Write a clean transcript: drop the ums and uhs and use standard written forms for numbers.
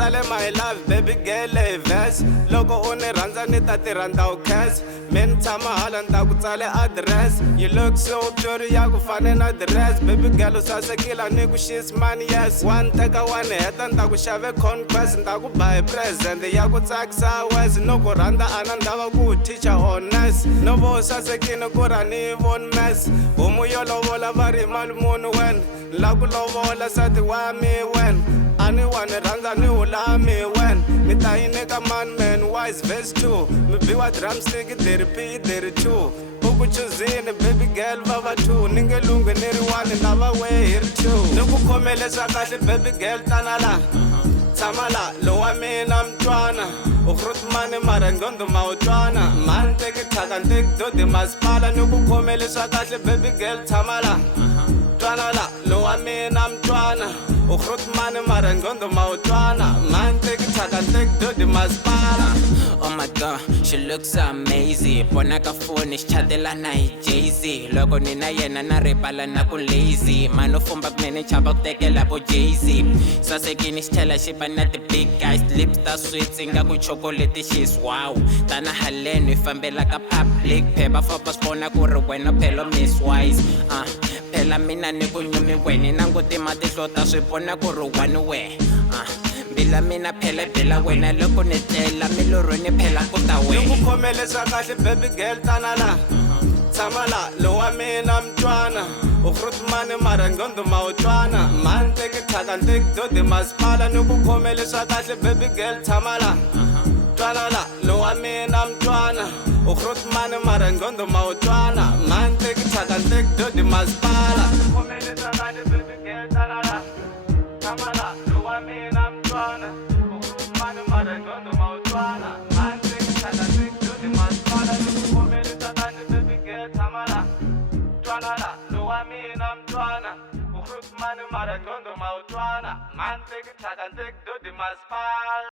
tsale my love baby girl a verse loko u ni rhandza ni ta ti rhandza u khesa me ni tshama hala ni ta ku tsale address you look so pure ya ku fane na dress baby girl u sasekile ni ku she's man yes one teka one heta ni ta ku xave conquest ni ta ku buy present ya ku tsakisa wes no ku rhandza ana ni lava ku teacher honest no vo u sasekile ku ra ni von mess homu yo lovola va ri mali muni wena la ku lovola sati wa mi wena ani wane rhandza ni hula mi wena mi ta yi nyika man wise verse 2 mi biwa drumstick diri 2 u ku chuzini baby girl vava 2 ni nge lunghi ni ri 1 lava we hi ri 2 ni ku khomelesa kahle baby girl tana la tshama la lo wa mina mtwana ukhrutimane mara ngondo mawutwana man teki thaka nteki dodi masipala ni ku khomelesa kahle baby girl tshama la twana la lo wa mina mtwana ukhrutimane mara ngondo mawutwana man teki thaka nteki dodi masipala. Oh my god, she looks amazing. Bonaka phone xichatela na hi Jay-Z. Loko ni na yena na ripala na ku lazy. Mano fumba kunene chava ku tekela vo Jay-Z. Sasekini xithela xi va na ti big guys. Lips ta sweet inga ku chocolate she's wow. Tana haleni fambela ka public. Pheba famba swi ku ri wena phela miss wise. Phela mina ni ku nyumi wena nanguti matihlo ta swi vona ku ri one way. Bila mina phela bela wena loko ni tlela milorho ni phela ku ta wena. Ni ku khomelesa kahle baby girl tana la tshama la lo wa mina mtwana ukhrutimane mara ngondo mawutwana man teki thaka nteki dodi masipala ni ku khomelesa kahle baby girl tshama la twana la lo wa mina mtwana ukhrutimane mara ngondo mawutwana man teki thaka nteki dodi masipala khomelesa kahle baby girl tana la tshama la lo wa mina mtwana ukhrutimane mara ngondo mawutwana man teki thaka nteki dodi masipala ni ku khomelesa kahle baby girl tshama la twana la lo wa mina mtwana ukhrutimane mara ngondo mawutwana man teki thaka nteki dodi masipala.